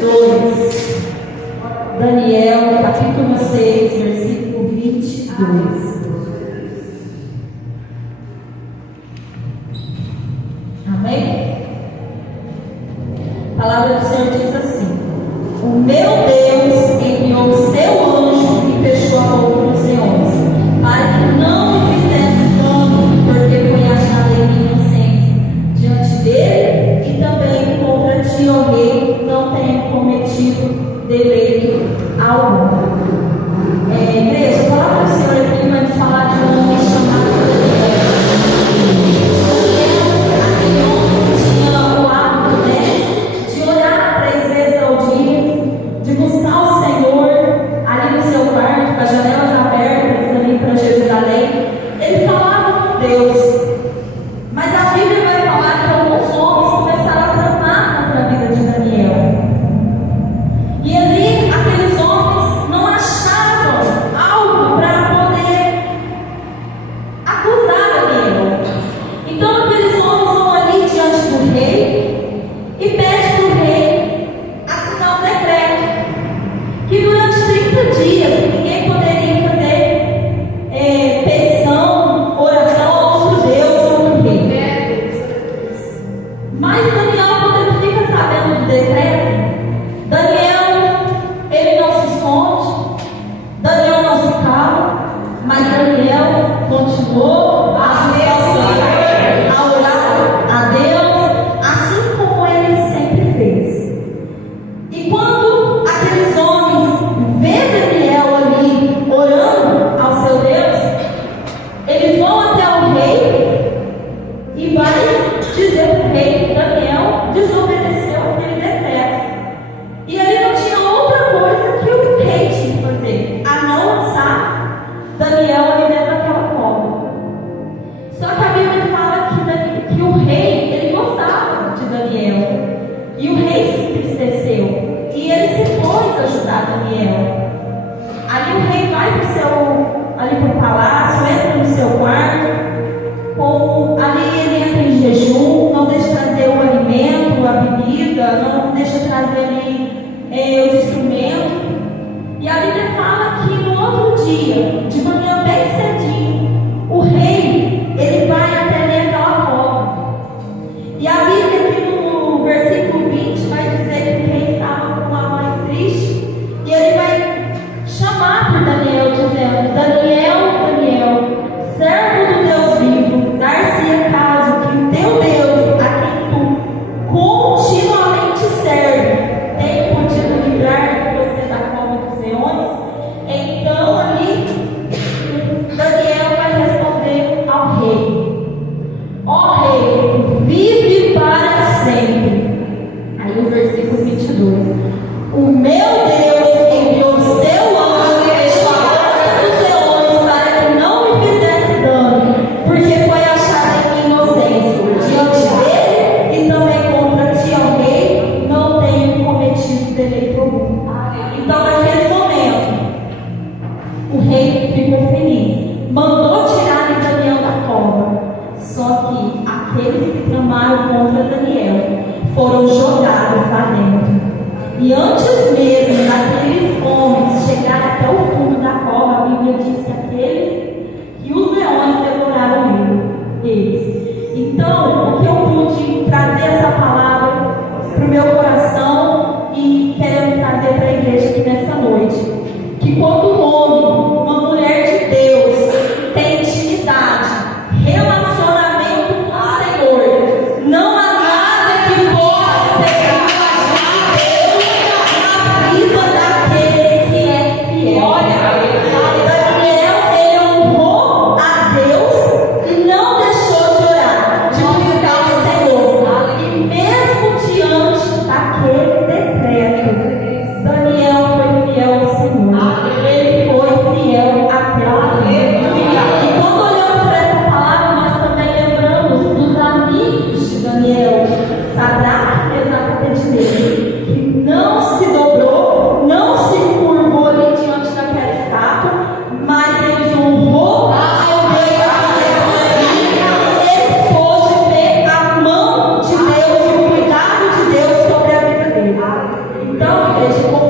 2, Daniel, capítulo 6, versículo 22. Amém? A palavra do Senhor diz assim: o meu Deus enviou o seu anjo e fechou a boca dos leões, para que não me fizesse dano, porque foi achada em minha inocência diante dele, e também contra ti, ó rei, não tenho cometido deleito algum. Igreja, a palavra do Senhor aqui vai nos falar de um homem chamado Daniel. Aquele homem que tinha o hábito, de orar 3 vezes ao dia, de buscar o Senhor ali no seu quarto, com as janelas abertas ali para Jerusalém. Ele falava com Deus. Mas a Bíblia vai falar que alguns homens começaram a tramar contra a vida de Daniel. E ali, aqueles homens não achavam algo para poder acusar Daniel. Então, aqueles homens vão ali diante do rei e pedem para o rei assinar um decreto que durante 30 dias ninguém poderia fazer petição, oração a outro Deus ou ao rei. Mas Daniel, quando ele fica sabendo do decreto, Daniel, ele não se esconde, Daniel não se cala, mas Daniel continuou a buscar o Senhor, a orar a Deus, assim como ele sempre fez. E quando aqueles homens vê Daniel ali orando ao seu Deus, eles vão até o rei e vai dizer para o rei que Daniel desobedeceu aquele decreto. E ali não tinha outra coisa que o rei tinha que fazer, a não lançar Daniel ali dentro daquela cova. Só que a Bíblia fala que o rei, ele gostava de Daniel. E o rei se entristeceu. E ele se pôs a ajudar Daniel. Ali o rei vai para o palácio, entra no seu quarto. Ali ele entra em jejum, não deixa trazer o alimento, a bebida, não deixa trazer ali os instrumentos. E a Bíblia fala que no outro dia, de manhã bem cedinho, o rei, ele vai até ali aquela cova. E a Bíblia aqui no versículo 20 vai dizer que o rei estava com uma voz triste, e ele vai chamar por Daniel, dizendo: Daniel, Daniel, servo do Deus vivo, dar-se-ia caso que o teu Deus, a quem tu continuamente serve, tenha podido livrar você da cova dos leões. Então ali Daniel vai responder ao rei: ó rei, vive para sempre. Aí o versículo 22: o meu Deus enviou o seu anjo e fechou a boca dos leões para que não me fizesse dano, porque foi achada em minha inocência diante dele, e também contra ti, ó rei, não tenho cometido deleito algum. Então, naquele momento, o rei ficou feliz, mandou tirar Daniel da cova. Só que aqueles que tramaram contra Daniel foram jogados lá dentro. E antes mesmo daqueles homens chegarem até o fundo da cova, a Bíblia diz que os leões devoraram eles. Então, o que eu pude trazer essa palavra para o meu coração e quero trazer para a igreja aqui nessa noite, que quando um homem, uma mulher de Deus, tem intimidade, relacionamento com o Senhor, não há nada que possa separar de Deus. própria igreja, como